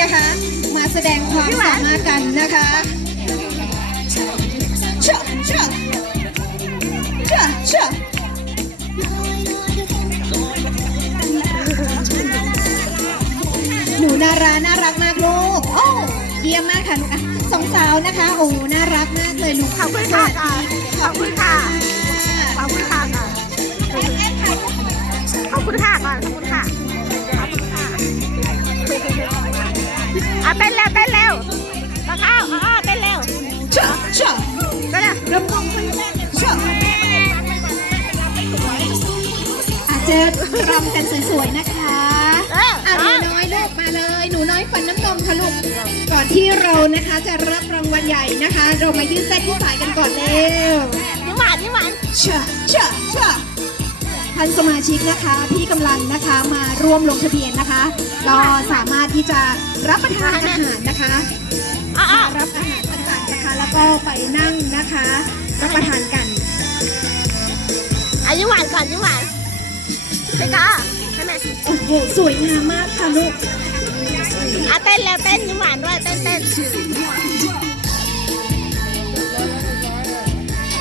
นะคะ มาแสดงความสามารถกันนะคะเชื่อเชื่อเชื่อเชื่อหนูนาราน่ารักมากลูกโอ้เยี่ยมมากค่ะลูกอะสองสาวนะคะ โอ้น่ารักมากเลยลูกขอบคุณค่ะขอบคุณค่ะขอบคุณค่ะก่อนขอบคุณค่ะก่อนขอบคุณค่ะ เต้นเร็วเต้นเร็วมาเข้าอ๋อเต้นเร็วเชื่อเชื่อเต้นเร็วระบบเชื่ออาจจะรำกันสวยๆนะคะเอออะหนูเอาน้อยลูกมาเลย หนูน้อยฟันน้ำนมค่ะลูกก่อนที่เรานะคะจะรับรางวัลใหญ่นะคะ เรามายืดเส้นยืดสายกันก่อนเร็วยิ้มหวานยิ้มหวานเชื่อเชื่อเชื่อ ท่านสมาชิกนะคะพี่กำลังนะคะมาร่วมลงทะเบียนนะคะก็สามารถที่จะรับประทานอาหารนะคะอ๋ออ๋อรับอาหารต่างๆนะคะ แล้วก็ไปนั่งนะคะรับประทานกันอะยิ้มหวานก่อนยิ้มหวานไปก่อนใช่ไหมโอ้โหสวยงามมากค่ะลูกอะเต้นเร็วเต้นยิ้มหวานด้วยเต้นเต้น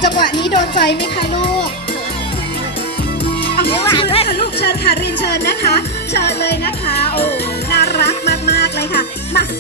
จังหวะนี้โดนใจไหมคะลูก นเชิญนะคะ เชิญเลยนะคะ โอ้ น่ารักมากๆเลยค่ะ มา